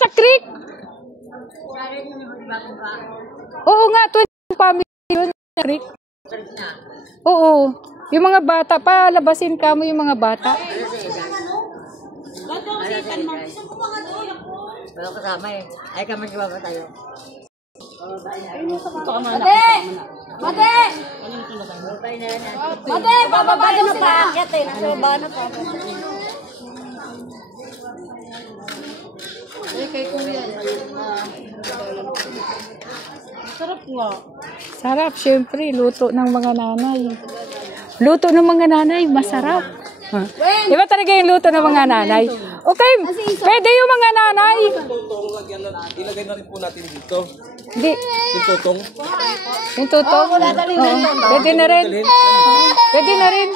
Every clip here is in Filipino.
sa creek. Oo nga, 20 family yun sa creek. Oo. Yung mga bata, palabasin ka mo yung mga bata. Wala kasama eh. Ay ka magkibaba tayo. Mate! Mate! Mate! Bababa na na paakyat eh. Nasa baba na pa. Kay kuya. Sarap nga. Sarap, syempre. Luto ng mga nanay. Luto ng mga nanay, masarap. Huh? Iba talaga yung luto ng mga nanay. Okay, pwede yung mga nanay. Ilagay na rin po natin dito. Di. Yung tutong. Yung tutong? Pwede na rin. Pwede na rin.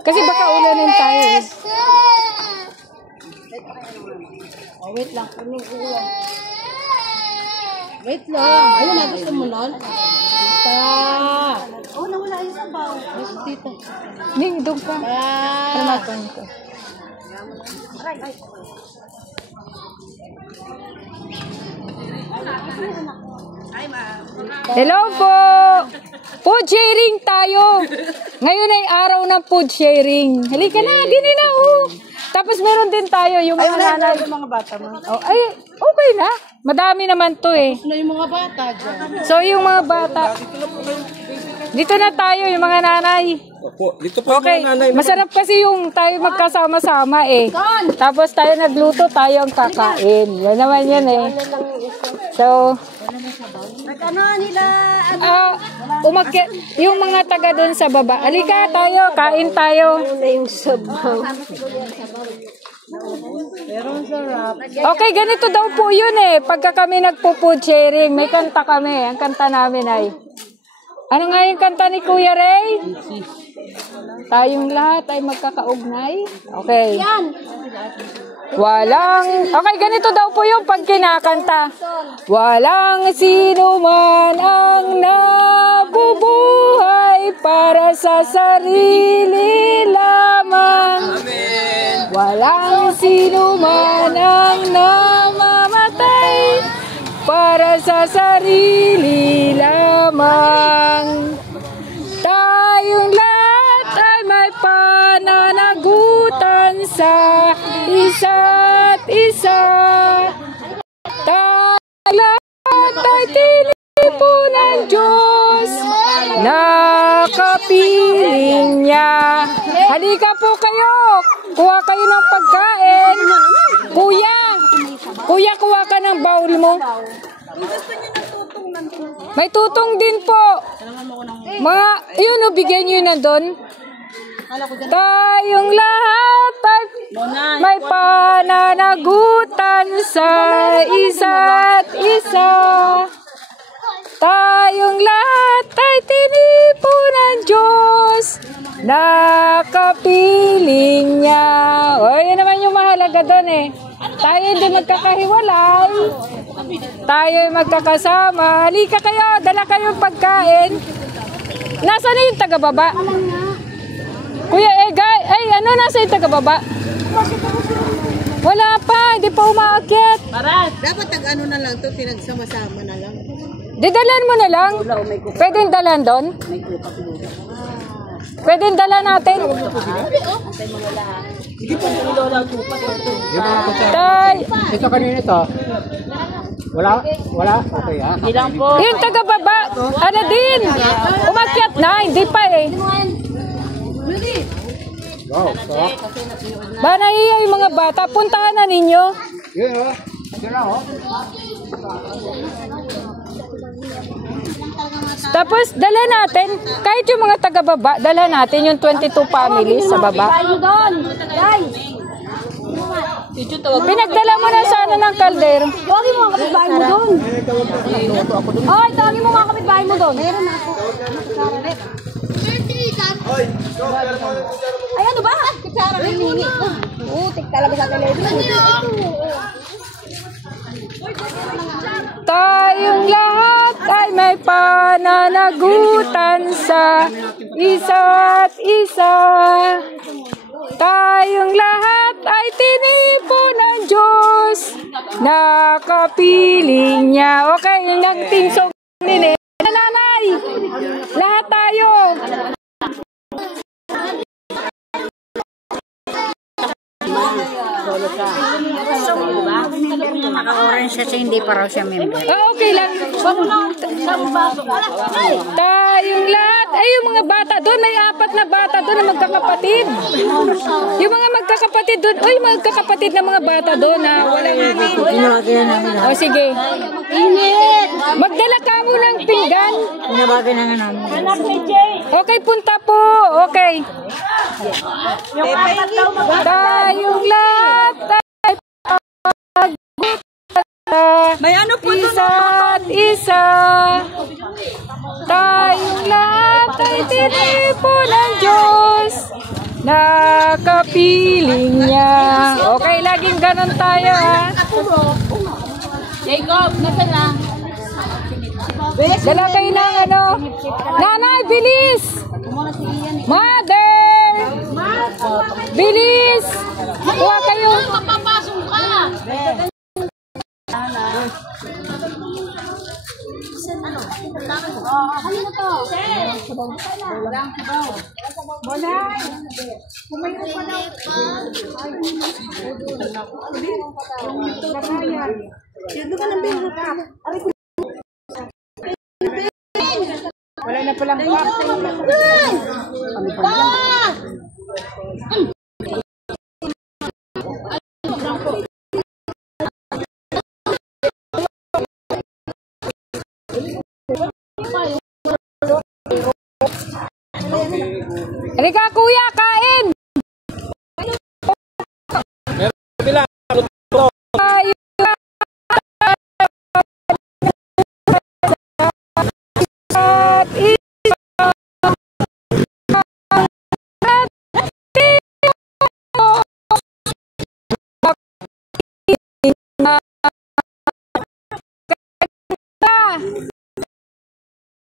Kasi baka ulanin tayo eh. Oh, wait lang. Wait lang. Ayun na, gusto mo nun? Oh, nawala yung sabaw. Dito. Ning, doon ka. Paramatan ko. Hello po! Food sharing tayo. Ngayon ay araw ng food sharing. Halika na, dini na oh. Tapos meron din tayo yung mga nanay. Yung mga bata mo. Oh, ay, okay na. Madami naman to eh. Ano yung mga bata dyan? So yung mga bata. Dito na tayo, yung mga nanay. Opo, dito po Okay, yung nanay. masarap kasi yung tayo magkasama-sama eh. Tapos tayo nagluto, tayo ang kakain. Yan naman yan eh. So, Ano nila? umakyat yung mga taga doon sa baba. Alika tayo, kain tayo. Ano yung sabaw? Pero sarap. Okay, ganito daw po yun eh. Pagka kami nagpo-food sharing, may kanta kami. Ang kanta namin ay, ano nga yung kanta ni Kuya Ray? Tayong lahat ay magkakaugnay. Okay. Okay, ganito daw po yung pag kinakanta. Walang sino man ang nabubuhay para sa sarili lamang. Amen. Walang sino man ang namamatay para sa sarili lamang. Tayong lahat ay may pananagutan sa isa't isa. Tayong lahat ay tinipo ng Diyos na kapiling niya. Halika po kayo. Kuha kayo ng pagkain. Kuya, kuha ka ng bowl mo. May tutong din po. Yun o, bigyan nyo na doon. Tayong lahat ay may pananagutan sa isa't isa. Tayong lahat ay tinipo ng Diyos na kapiling niya. O, yun naman yung mahalaga doon eh. Tayo hindi magkakahiwalay. Tayo ay magkakasama. Halika kayo, dala kayong pagkain. Nasaan na yung taga-baba? Kuya Egay, ano nasa yung taga-baba? Wala pa, hindi pa umaakyat. Dapat tag-ano na lang to, pinagsama-sama na lang. Didalan mo na lang. Pwedeng dalan doon? Pwedeng dalan natin. Sige po, lola po. Tay. Ito kanina ito. Wala? Okay ha? Ilang po? Yung taga-baba, ano din? Umakyat na, hindi pa eh. Wow, sarap. Ba nahiya yung mga bata, puntahan na ninyo. Yun o. Yun na o. Tapos dala natin, kahit yung mga taga-baba, dala natin yung 22 families sa baba. Pinagdala mo na sana ng kaldero. Tawagin mo mga kapitbahay mo doon. Ay, tawagin mo mga kapitbahay mo doon. Meron na ako. Ay, ano ba? Kutsara ng mini. Utik talaga sa television. Tayong lahat ay may pananagutan sa isa't isa. Tayong lahat ay tinipo ng Diyos. Nakapiling niya. Okay, yung nagting song nila. Nanay, lahat tayo. Naka-orange kasi hindi pa raw siya member. Okay lang. Tayong lahat. Ay, yung mga bata doon. May 4 na bata doon na magkakapatid. Yung mga magkakapatid doon. Uy, magkakapatid na mga bata doon na walang... Pinabagay na namin. O, sige. Init! Magdala ka mo ng pinggan. Pinabagay na namin. Okay, punta po. Okay. Tayong lahat ay may ano po isa't isa. Tayong lahat ay tinipo ng Diyos. Nakapiling niya. Okay, laging ganon tayo, ha? Jacob, nasaan na? Dala kayo ng ano. Nanay, bilis! Mother! Bilis! Kuha kayo. Papapasok ka! Ano to? Wala na palang Halika kuya, kain!